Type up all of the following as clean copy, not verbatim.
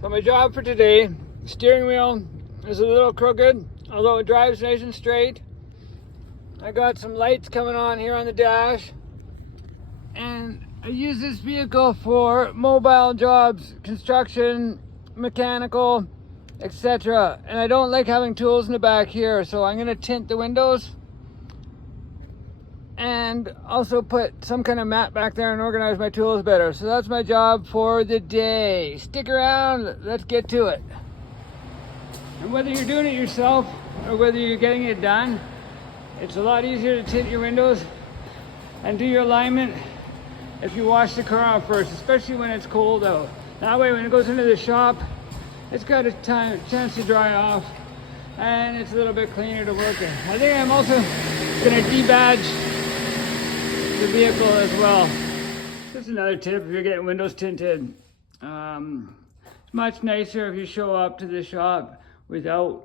So my job for today, steering wheel is a little crooked, although it drives nice and straight. I got some lights coming on here on the dash, and I use this vehicle for mobile jobs, construction, mechanical, etc. And I don't like having tools in the back here, so I'm going to tint the windows and also put some kind of mat back there and organize my tools better. So that's my job for the day. Stick around, let's get to it. And whether you're doing it yourself or whether you're getting it done, it's a lot easier to tint your windows and do your alignment if you wash the car off first, especially when it's cold out. That way when it goes into the shop, it's got a chance to dry off and it's a little bit cleaner to work in. I think I'm also going to debadge the vehicle as well. Just another tip if you're getting windows tinted. It's much nicer if you show up to the shop without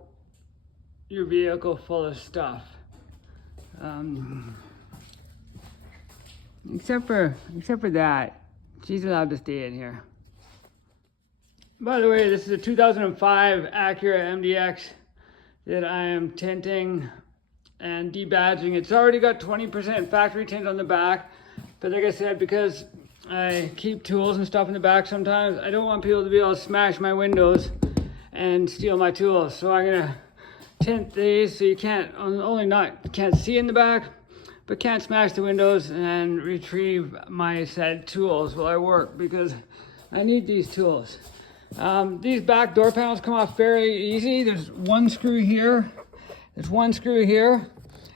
your vehicle full of stuff. Except for that, she's allowed to stay in here. By the way, this is a 2005 Acura MDX that I am tinting and debadging. It's already got 20% factory tint on the back, but like I said, because I keep tools and stuff in the back sometimes, I don't want people to be able to smash my windows and steal my tools. So I'm gonna tint these so you can't see in the back, but can't smash the windows and retrieve my said tools while I work, because I need these tools. These back door panels come off very easy. There's one screw here, there's one screw here,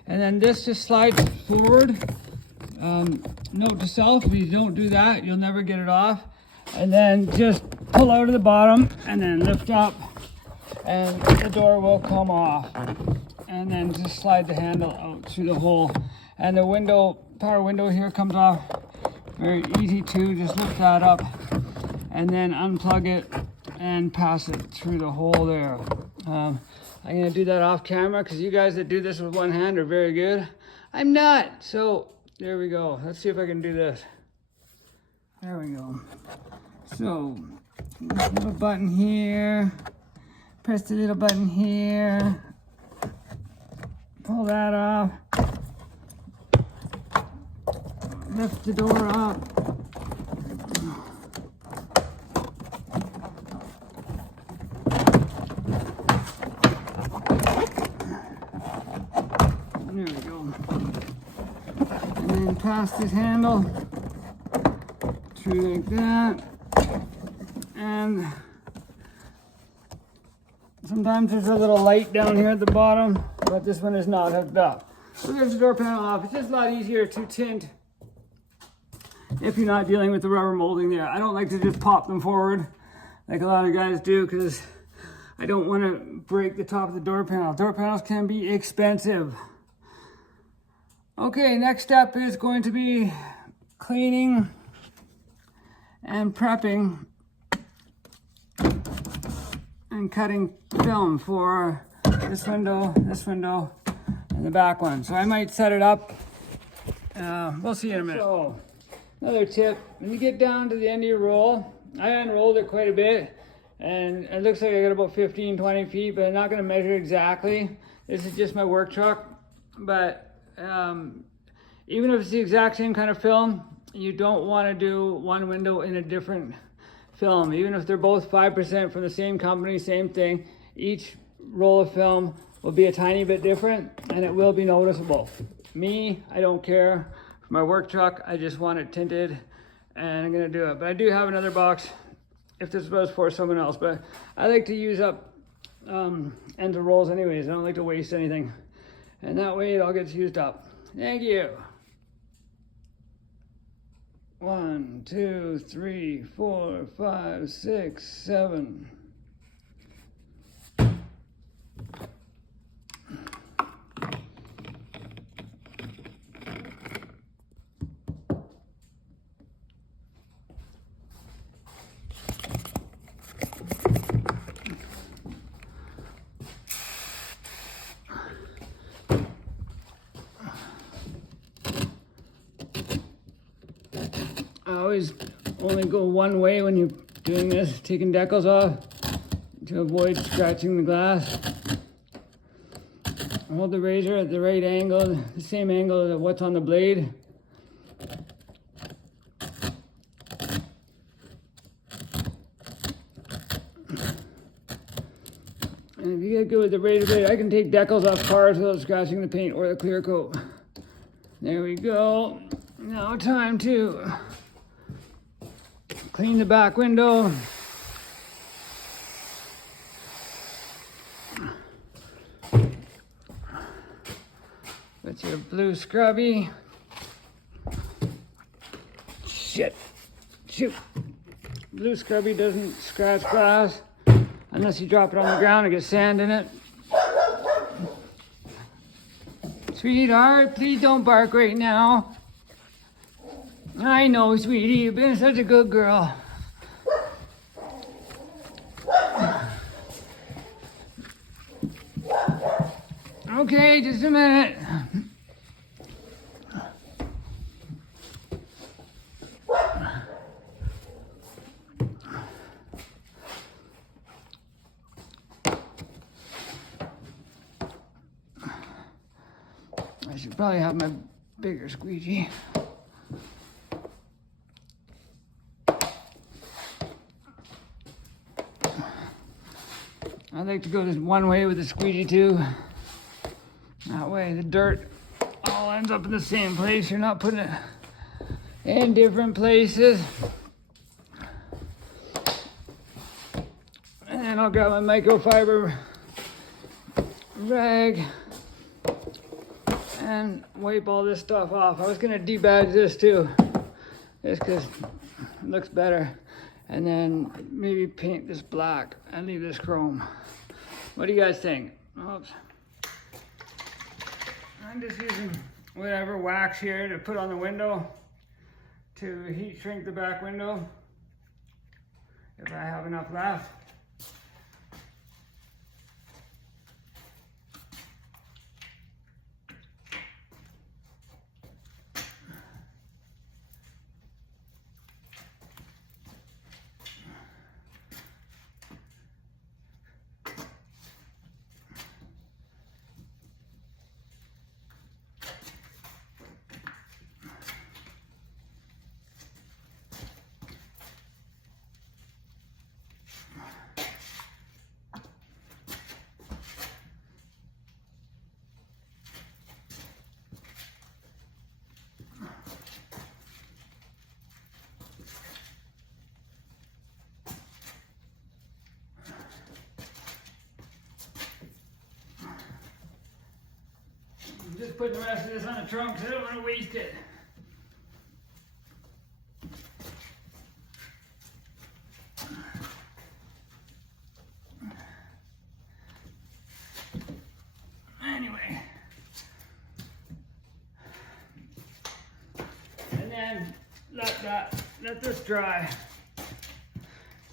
and then this just slides forward. Note to self, if you don't do that, you'll never get it off. And then just pull out of the bottom and then lift up and the door will come off. And then just slide the handle out through the hole. And the window, power window here comes off very easy too. Just lift that up and then unplug it and pass it through the hole there. I'm gonna do that off camera because you guys that do this with one hand are very good. I'm not, so there we go. Let's see if I can do this. There we go. So, little button here, press the little button here, pull that off, lift the door up, there we go, and then pass this handle through like that, and sometimes there's a little light down here at the bottom, but this one is not hooked up. So there's the door panel off. It's just a lot easier to tint if you're not dealing with the rubber molding there. I don't like to just pop them forward like a lot of guys do because I don't want to break the top of the door panel. Door panels can be expensive. Okay, next step is going to be cleaning and prepping and cutting film for this window, and the back one. So I might set it up. We'll see in a minute. So, another tip, when you get down to the end of your roll, I unrolled it quite a bit, and it looks like I got about 15, 20 feet, but I'm not gonna measure exactly. This is just my work truck, but even if it's the exact same kind of film, you don't wanna do one window in a different film. Even if they're both 5% from the same company, same thing, each roll of film will be a tiny bit different and it will be noticeable. Me, I don't care. For my work truck, I just want it tinted and I'm gonna do it. But I do have another box if this was for someone else, but I like to use up ends of rolls anyways. I don't like to waste anything. And that way it all gets used up. Thank you. 1, 2, 3, 4, 5, 6, 7. I always only go one way when you doing this, taking decals off to avoid scratching the glass. Hold the razor at the right angle, the same angle as what's on the blade. And if you get good with the razor blade, I can take decals off cars without scratching the paint or the clear coat. There we go. Now time to clean the back window. With your blue scrubby. Shit. Shoot. Blue scrubby doesn't scratch glass unless you drop it on the ground and get sand in it. Sweetheart, please don't bark right now. I know, sweetie, you've been such a good girl. Okay, just a minute. I should probably have my bigger squeegee. I like to go this one way with the squeegee too. That way the dirt all ends up in the same place. You're not putting it in different places. And then I'll grab my microfiber rag and wipe all this stuff off. I was gonna debadge this too, just because it looks better. And then maybe paint this black and leave this chrome. What do you guys think? Oops. I'm just using whatever wax here to put on the window to heat shrink the back window, if I have enough left. I'm just putting the rest of this on the trunk because I don't want to waste it. Anyway. And then let this dry.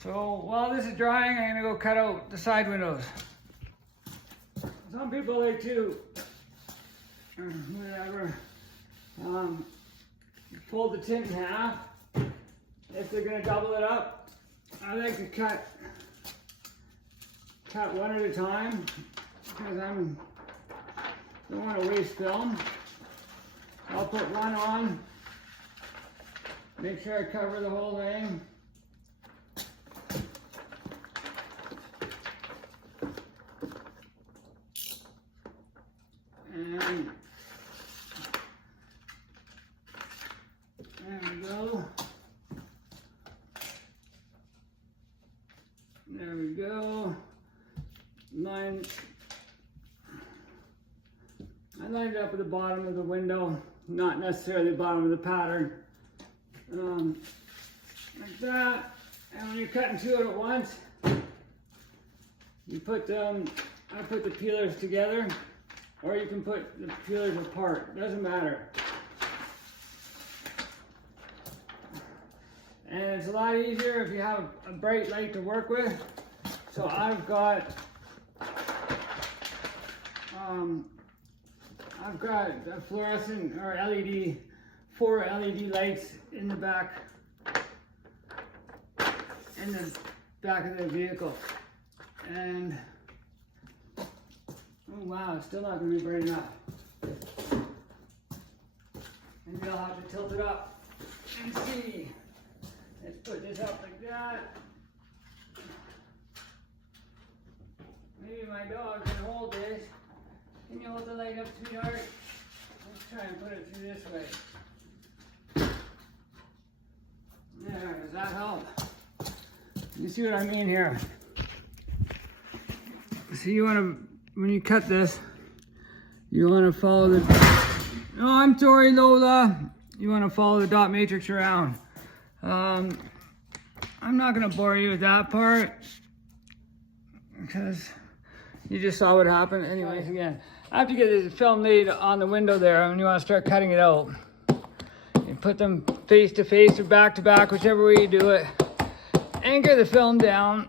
So while this is drying, I'm gonna go cut out the side windows. Some people like to fold the tint in half if they're gonna double it up. I like to cut one at a time because I don't want to waste film. I'll put one on, make sure I cover the whole thing. And there we go. There we go. I lined it up at the bottom of the window, not necessarily the bottom of the pattern. Like that. And when you're cutting two out at once, you put I put the peelers together, or you can put the peelers apart. Doesn't matter. And it's a lot easier if you have a bright light to work with. So I've got a fluorescent or LED, 4 LED lights in the back. in the back of the vehicle. And, oh wow, it's still not gonna be bright enough. Maybe I'll have to tilt it up and see. Let's put this up like that. Maybe my dog can hold this. Can you hold the light up, sweetheart? Let's try and put it through this way. There, does that help? You see what I mean here? So you want to, when you cut this, you want to follow the, oh, I'm sorry, Lola. You want to follow the dot matrix around. I'm not going to bore you with that part because you just saw what happened. Anyways, again, I have to get this film laid on the window there and you want to start cutting it out. You put them face to face or back to back, whichever way you do it. Anchor the film down.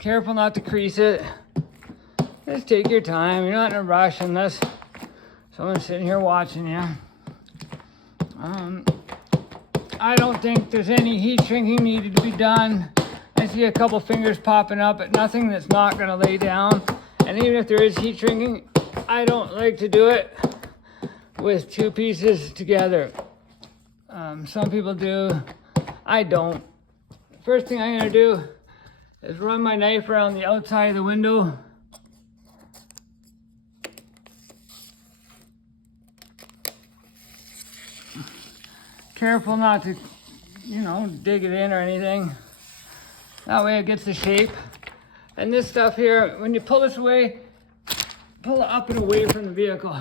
Careful not to crease it. Just take your time. You're not in a rush unless someone's sitting here watching you. I don't think there's any heat shrinking needed to be done. I see a couple fingers popping up, but nothing that's not going to lay down. And even if there is heat shrinking, I don't like to do it with two pieces together. Some people do. I don't. First thing I'm going to do is run my knife around the outside of the window. Careful not to, dig it in or anything. That way it gets the shape. And this stuff here, when you pull this away, pull it up and away from the vehicle.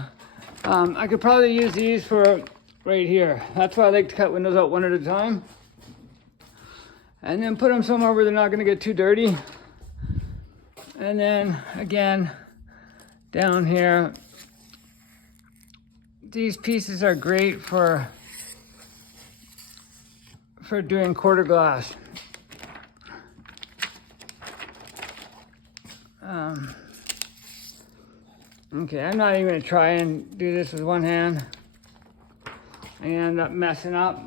I could probably use these for right here. That's why I like to cut windows out one at a time. And then put them somewhere where they're not going to get too dirty. And then again, down here, these pieces are great for doing quarter glass. Okay, I'm not even going to try and do this with one hand. I end up messing up.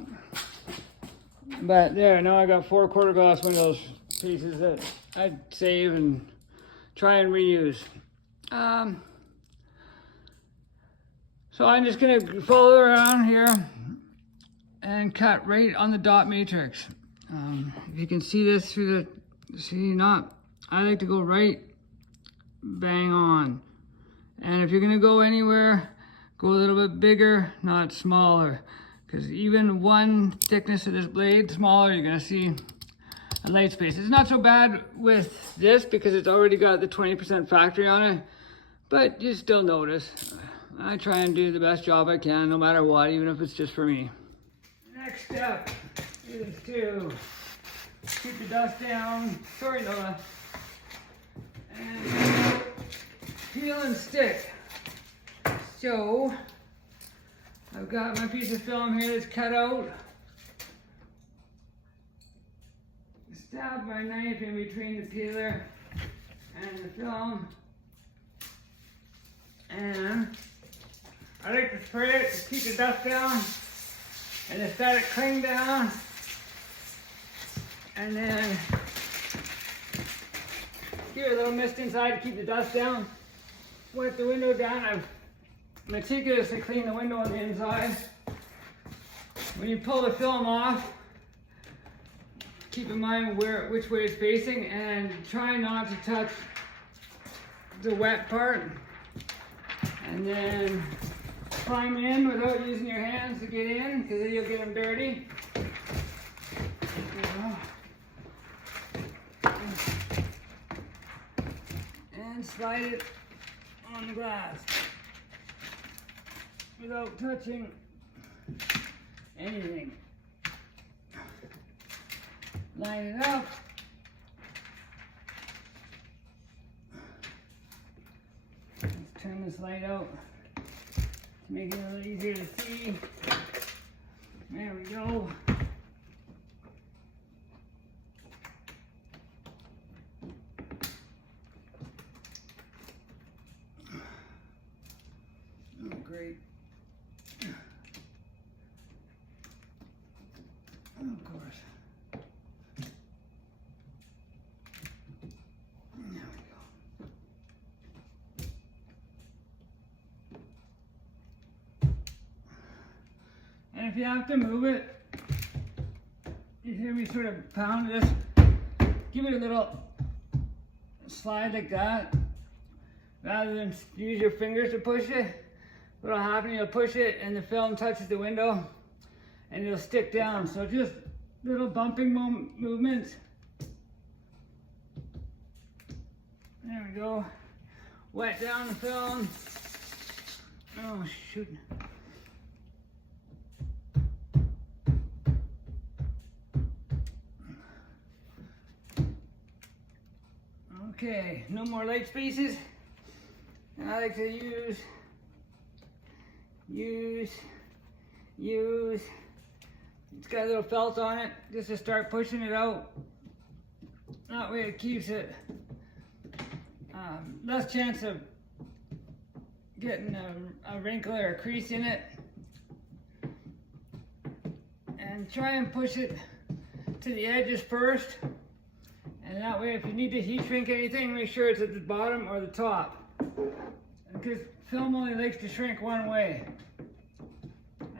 But there, now I got 4 quarter glass windows pieces that I'd save and try and reuse. So I'm just going to follow around here and cut right on the dot matrix. If you can see this through the, I like to go right bang on. And if you're gonna go anywhere, go a little bit bigger, not smaller. Because even one thickness of this blade smaller, you're gonna see a light space. It's not so bad with this because it's already got the 20% factory on it, but you still notice. I try and do the best job I can, no matter what, even if it's just for me. Next step is to keep the dust down. Sorry, Noah. And peel and stick. So I've got my piece of film here that's cut out. Stab my knife in between the peeler and the film. And I like to spray it to keep the dust down and the static cling down. And then give it a little mist inside to keep the dust down. Wipe the window down. I've meticulously cleaned the window on the inside. When you pull the film off, keep in mind which way it's facing and try not to touch the wet part. And then climb in without using your hands to get in, because then you'll get them dirty. And slide it on the glass without touching anything. Line it up. Let's turn this light out to make it a little easier to see. There we go. Oh, great. Of course. if you have to move it, you hear me sort of pound this, give it a little slide like that, rather than use your fingers to push it. What'll happen, you'll push it and the film touches the window and it'll stick down. So just little bumping movements. There we go. Wet down the film. Oh shoot. Okay, no more light spaces. And I like to use. It's got a little felt on it just to start pushing it out. That way it keeps it less chance of getting a wrinkle or a crease in it. And try and push it to the edges first. And that way if you need to heat shrink anything, make sure it's at the bottom or the top. Because film only likes to shrink one way.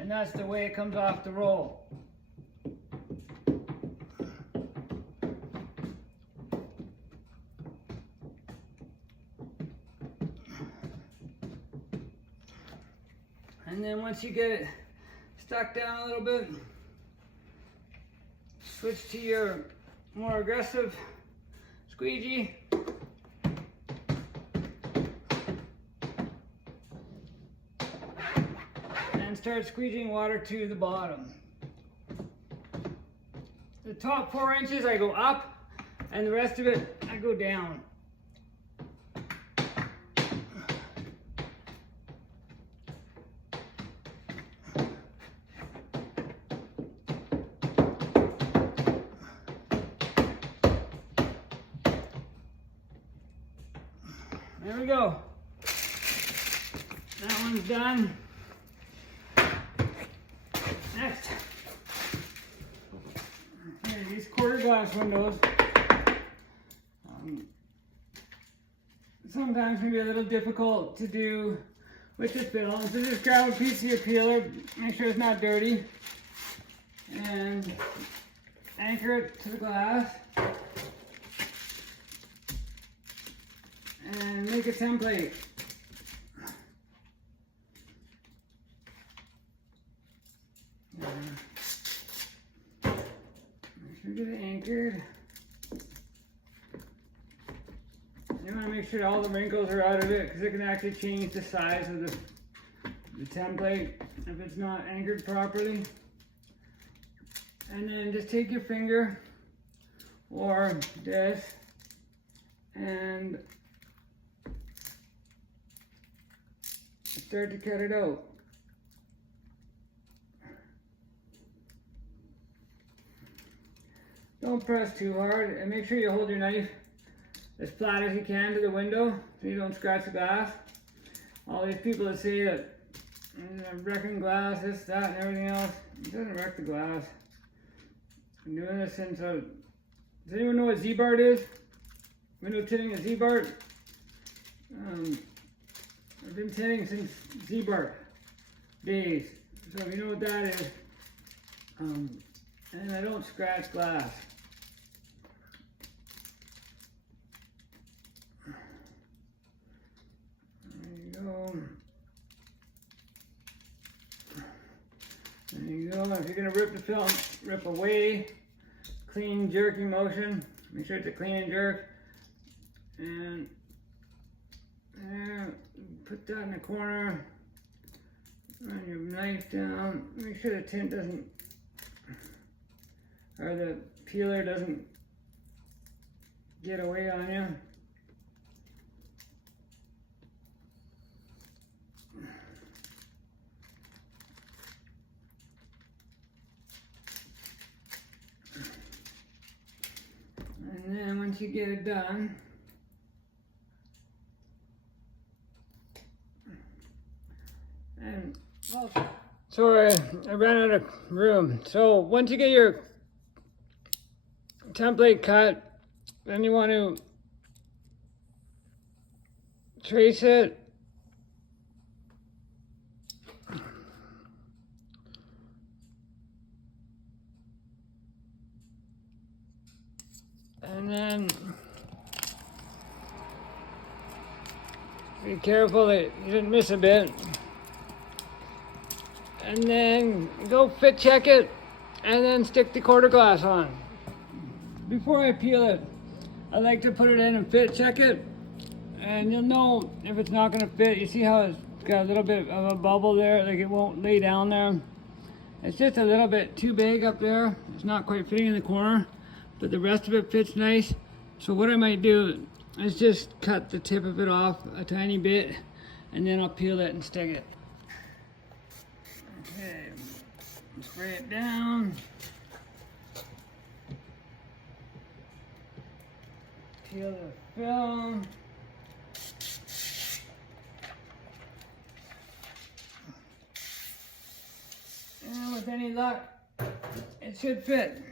And that's the way it comes off the roll. And then once you get it stuck down a little bit, switch to your more aggressive squeegee. And start squeegeeing water to the bottom. The top 4 inches I go up, and the rest of it I go down. There we go. That one's done. Next, okay, these quarter glass windows sometimes can be a little difficult to do with the film. So just grab a piece of your peeler, make sure it's not dirty, and anchor it to the glass. And make a template. Make sure you get it anchored. You want to make sure all the wrinkles are out of it because it can actually change the size of the template if it's not anchored properly. And then just take your finger or this and start to cut it out. Don't press too hard, and make sure you hold your knife as flat as you can to the window so you don't scratch the glass. All these people that say that wrecking glass, this, that, and everything else, it doesn't wreck the glass. I'm doing this since does anyone know what Z-Bart is? Window tinting is Z-Bart? I've been tinting since Z-Bart days, so if you know what that is, and I don't scratch glass. There you go. There you go. If you're gonna rip the film, rip away, clean jerking motion. Make sure it's a clean and jerk. And put that in the corner. Run your knife down. Make sure the tint doesn't, or the peeler doesn't get away on you. And then once you get it done, and sorry, I ran out of room. So once you get your template cut, then you want to trace it. And then be careful that you didn't miss a bit. And then go fit check it and then stick the quarter glass on. Before I peel it, I like to put it in and fit check it, and you'll know if it's not going to fit. You see how it's got a little bit of a bubble there, like it won't lay down there. It's just a little bit too big up there. It's not quite fitting in the corner, but the rest of it fits nice. So what I might do is just cut the tip of it off a tiny bit, and then I'll peel it and stick it. Okay, spray it down. Peel the film. And with any luck, it should fit.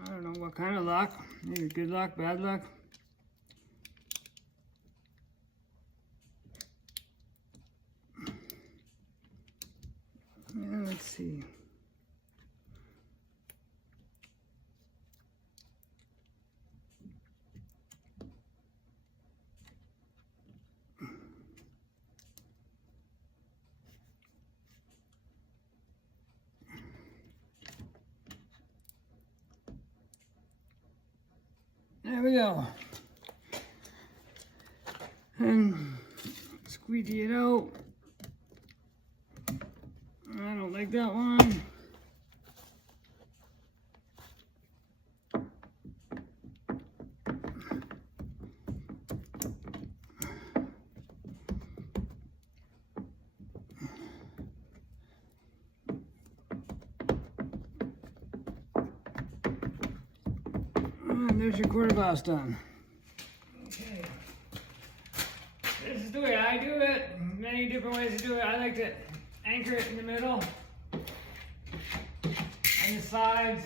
I don't know what kind of luck, maybe good luck, bad luck. Yeah, let's see. There we go. And squeegee it out. I don't like that one. And there's your quarter glass done. Okay. This is the way I do it. Many different ways to do it. I like to anchor it in the middle and the sides,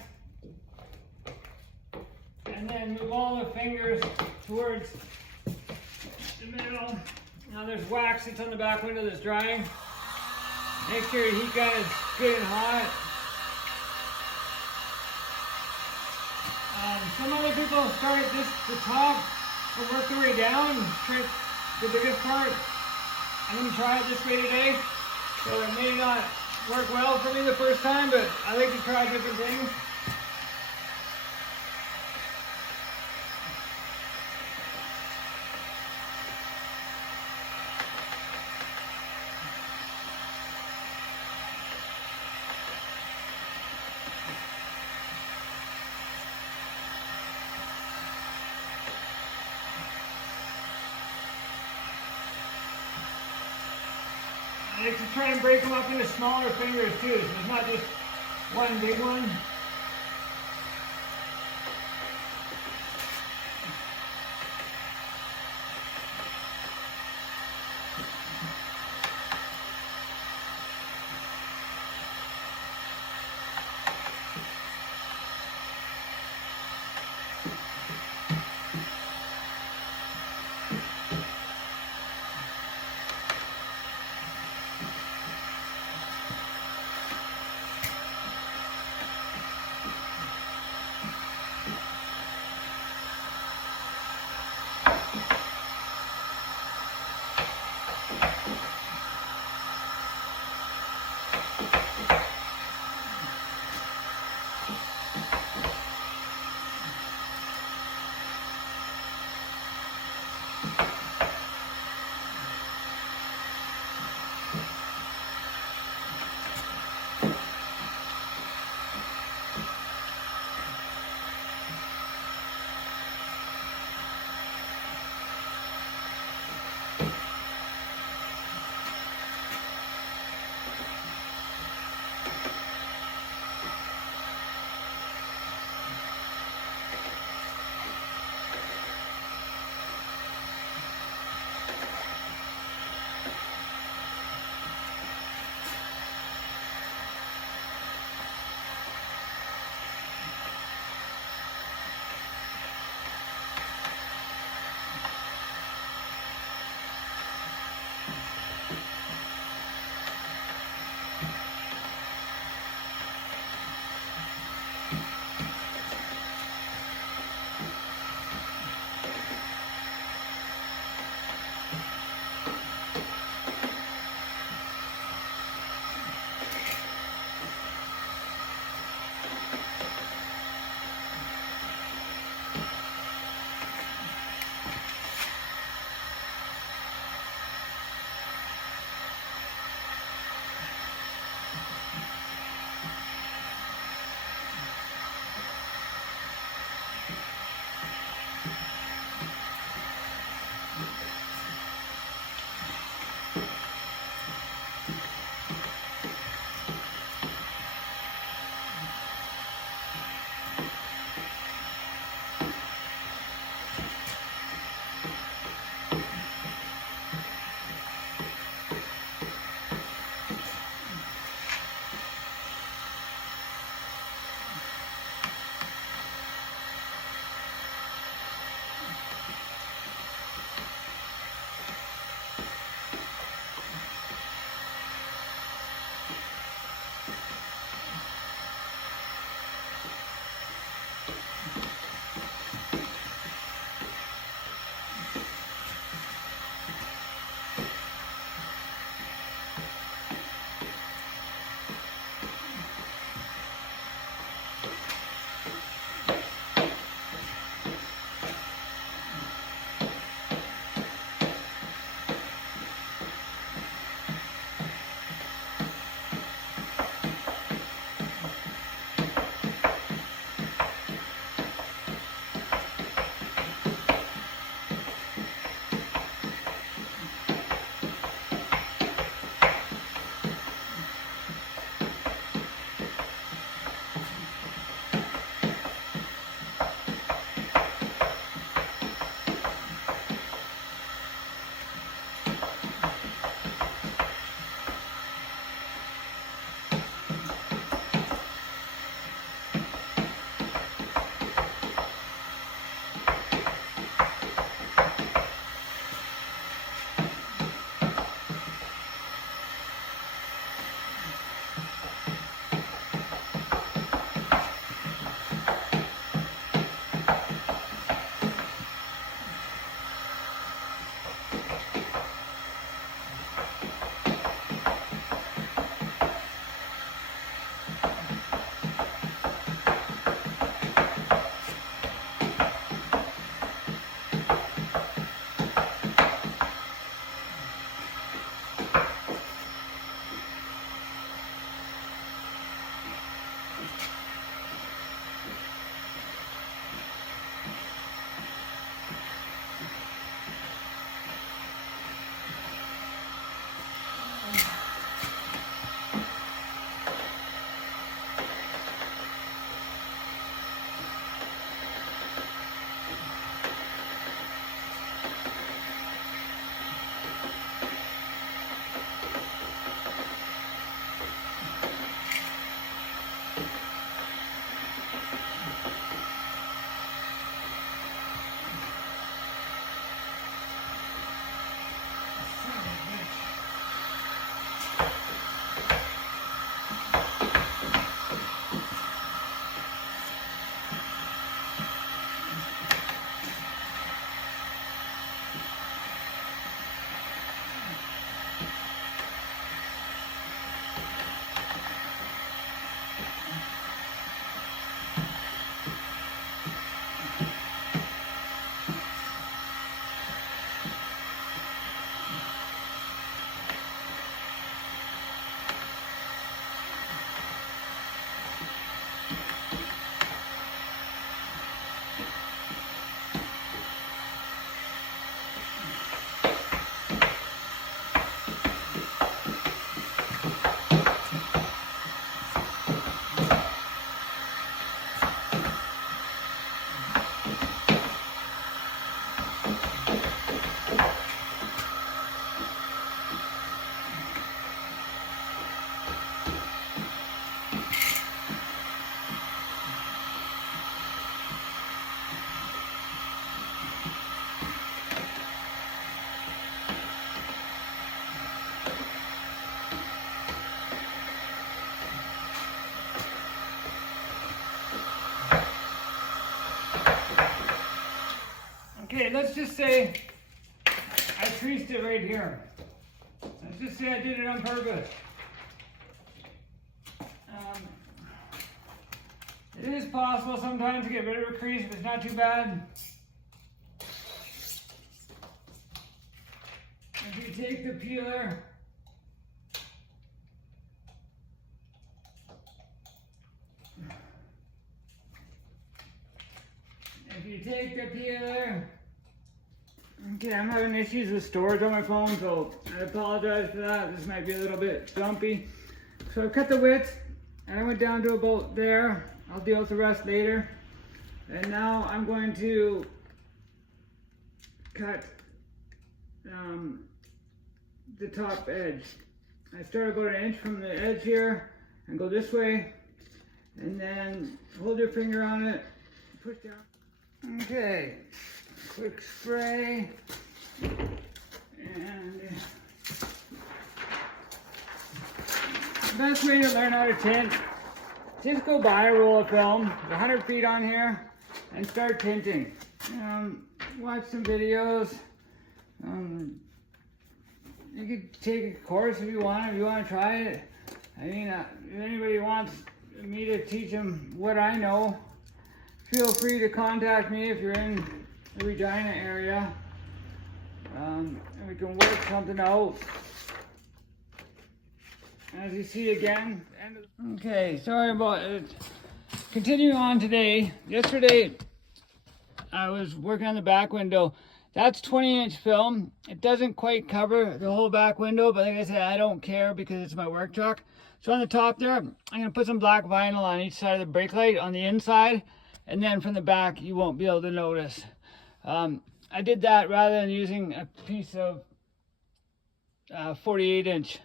and then move all the fingers towards the middle. Now there's wax that's on the back window that's drying. Make sure your heat gun is good and hot. Some other people start at the top and work their way down. Trick the biggest part. I'm going to try it this way today. So it may not work well for me the first time, but I like to try different things. I like to try and break them up into smaller fingers too, so it's not just one big one. Okay, let's just say I creased it right here. Let's just say I did it on purpose. It is possible sometimes to get rid of a crease, but it's not too bad. If you take the peeler, okay, I'm having issues with storage on my phone, so I apologize for that. This might be a little bit bumpy. So I cut the width, and I went down to about there. I'll deal with the rest later. And now I'm going to cut the top edge. I start about an inch from the edge here and go this way, and then hold your finger on it, push down. Okay, quick spray, and the best way to learn how to tint, just go buy a roll of film, 100 feet on here, and start tinting. Watch some videos. You could take a course if you want to try it. I mean, if anybody wants me to teach them what I know, feel free to contact me if you're in the Regina area. And we can work something out. As you see again, okay, sorry about it. Continuing on today, yesterday I was working on the back window. That's 20-inch film. It doesn't quite cover the whole back window, but like I said, I don't care because it's my work truck. So on the top there, I'm gonna put some black vinyl on each side of the brake light on the inside, and then from the back, you won't be able to notice. I did that rather than using a piece of 48-inch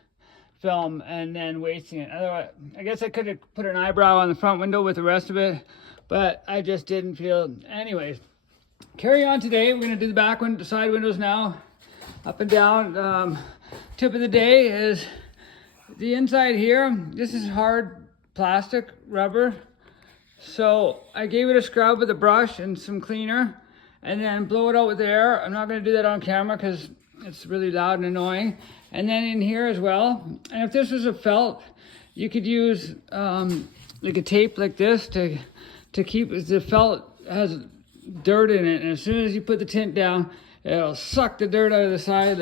film and then wasting it. Otherwise, I guess I could have put an eyebrow on the front window with the rest of it, but I just didn't feel. Anyways, carry on today. We're gonna do the back window, the side windows now, up and down. Tip of the day is the inside here. This is hard plastic rubber, so I gave it a scrub with a brush and some cleaner, and then blow it out with air. I'm not gonna do that on camera because it's really loud and annoying. And then in here as well. And if this was a felt, you could use like a tape like this to keep, the felt has dirt in it, and as soon as you put the tint down, it'll suck the dirt out of the side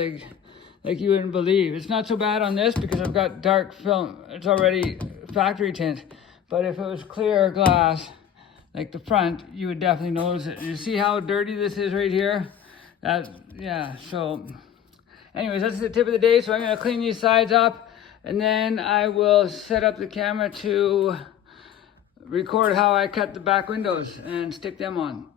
like you wouldn't believe. It's not so bad on this because I've got dark film. It's already factory tint. But if it was clear glass, like the front, you would definitely notice it. You see how dirty this is right here? Yeah, so anyways, that's the tip of the day. So I'm gonna clean these sides up, and then I will set up the camera to record how I cut the back windows and stick them on.